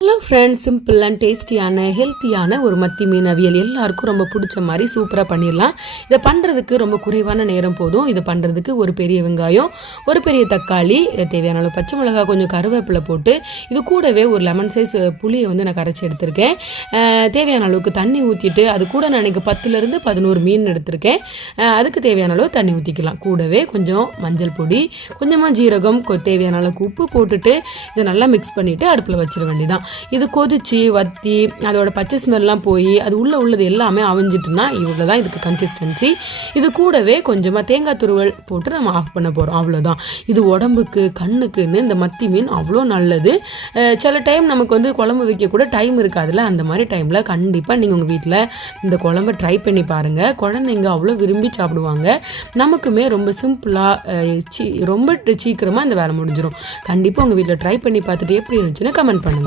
Hello friends, simple and டேஸ்டியான ஹெல்த்தியான ஒரு மத்தி மீன் அவியல் எல்லாருக்கும் ரொம்ப பிடிச்ச மாதிரி சூப்பராக பண்ணிடலாம். இதை பண்ணுறதுக்கு ரொம்ப குறைவான நேரம் போதும். இதை பண்ணுறதுக்கு ஒரு பெரிய வெங்காயம், ஒரு பெரிய தக்காளி, தேவையான அளவு பச்சை மிளகாய், கொஞ்சம் கருவேப்பிலை போட்டு இது கூடவே ஒரு லெமன் சைஸ் புளியை நான் கரைச்சி எடுத்திருக்கேன். தேவையான அளவுக்கு தண்ணி ஊற்றிட்டு அது கூட நான் இன்றைக்கி 10லேருந்து 11 மீன் எடுத்திருக்கேன். அதுக்கு தேவையான அளவு தண்ணி ஊற்றிக்கலாம். கூடவே கொஞ்சம் மஞ்சள் பொடி, கொஞ்சமாக ஜீரகம், தேவையான அளவுக்கு உப்பு போட்டுட்டு இதை நல்லா மிக்ஸ் பண்ணிவிட்டு அடுப்பில் வச்சிட வேண்டியதான். இது கொதிச்சு வத்தி அதோட பச்சை ஸ்மெல்லாம் போய் அது உள்ளது எல்லாமே அவிஞ்சிட்டுனா இவ்வளோ தான் இதுக்கு கன்சிஸ்டன்சி. இது கூடவே கொஞ்சமாக தேங்காய் துருவல் போட்டு நம்ம ஆஃப் பண்ண போகிறோம். அவ்வளோதான். இது உடம்புக்கு கண்ணுக்குன்னு இந்த மத்தி மீன் அவ்வளோ நல்லது. சில டைம் நமக்கு குழம்பு வைக்க கூட டைம் இருக்காதுல்ல. அந்த மாதிரி டைமில் கண்டிப்பாக நீங்கள் உங்கள் வீட்டில் இந்த குழம்பை ட்ரை பண்ணி பாருங்கள். குழந்தைங்க அவ்வளோ விரும்பி சாப்பிடுவாங்க. நமக்குமே ரொம்ப சிம்பிளாக ரொம்ப சீக்கிரமாக இந்த வேலை முடிஞ்சிடும். கண்டிப்பாக உங்கள் வீட்டில் ட்ரை பண்ணி பார்த்துட்டு எப்படி இருந்துச்சுன்னு கமெண்ட் பண்ணுங்கள்.